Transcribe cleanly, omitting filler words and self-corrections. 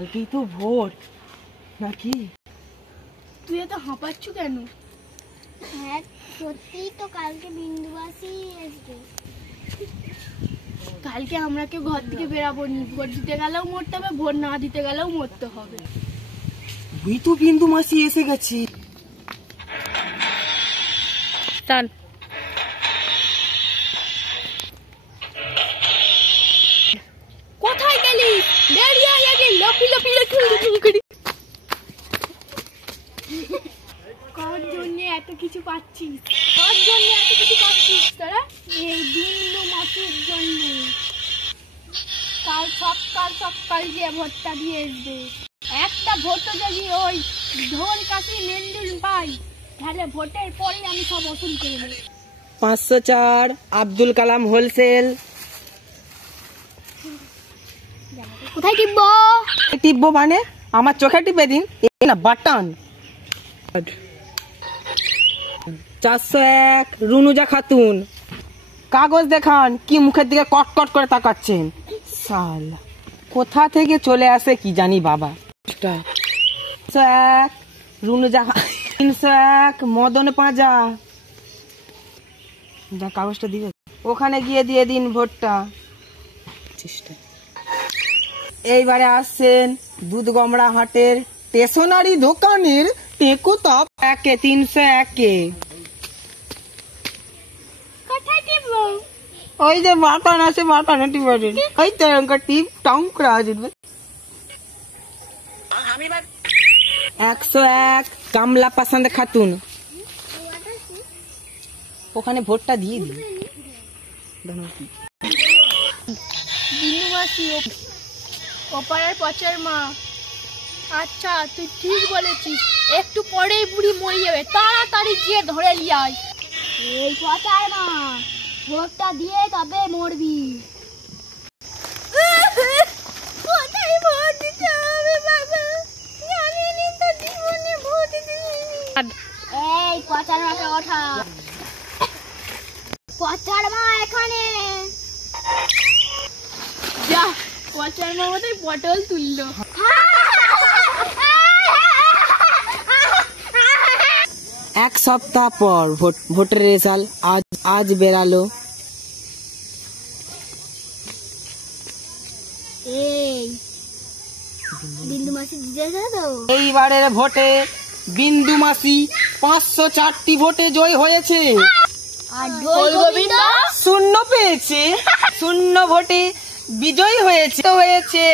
কালকেই তো ভোট নাকি? তুই এত হাঁপাচ্ছ কেন? হ্যাঁ সত্যি তো, কালকে বিন্দুবাসী আসবে। কালকে আমরা কেউ ঘর থেকে বেরাবো নি, ভোট দিতে গেলেও মরতে হবে, ভোট না দিতে গেলেও মরতে হবে। ওই তো বিন্দু মাসি এসে গেছে। কোথায় গেলি? বেরিয়ে আয় আগে, লাফি লাফি লাফি করি। কার জন্য এত কিছু পাচ্ছিস? কার জন্য এত কিছু পাচ্ছিস তোরা? এই বিন্দু মাসির জন্য। কাল সকাল সকাল যে ভোটটা দিয়ে আসবে, একটা ভোটও যদি ওই ঢোল কাশি মেন্ডুল পাই, তাহলে ভোটের পরেই আমি সব ওষুধ করে নেব। 504 আব্দুল কালাম হোলসেল। কোথায় টিপবো? টিপবো মানে আমার চোখে টিপে দিন, এই না বাটন। 401 রুনুজা খাতুন। কাগজ দেখান, কি মুখের দিকে কটকট করে তাকাচ্ছেন? সালা কোথা থেকে চলে আসে কি জানি বাবা। 301 রুনুজা। 301 মদন পাঁজা। যা কাগজটা দিবে ওখানে গিয়ে দিয়ে দিন ভোটটা। এইবারে আসছেন দুধগমড়া হাটের স্টেশনারি দোকানের টেকো তাপ 301। কোথায় টিপবো? ওই যে বাটন আছে, বাটনে টিপে দিন। ওই তো এরকম টিপ টাউন করে আসবে। 101 কামলা পাসান্দ খাতুন। ওখানে ভোটটা দিয়ে দিন। বিন্দু মাসি ওপারের পচের মা। আচ্ছা তুই ঠিক বলেছিস, একটু পরেই বুড়ি মরে যাবে, তাড়াতাড়ি গিয়ে ধরে নিয়ে আয়। এই পচার মা, ভোটটা দিয়ে তবে মরবি। কোথায় ভোট দিতে হবে বাবা? জানিনি তো, জীবনে ভোট দিইনি। এই পচার মাকে ওঠা। পচার মা এখানে। যা, পচের মা বোধহয় পটল তুললো। এক সপ্তাহ পর ভোটের রেজাল্ট আজ বেরালো। এই বিন্দু মাসি জিতেছে তো। এইবারের ভোটে বিন্দু মাসি 504টি ভোটে জয় হয়েছে। আর ঢোল গোবিন্দ 0 পেয়েছে। 0 ভোটে বিজয়ী হয়েছে।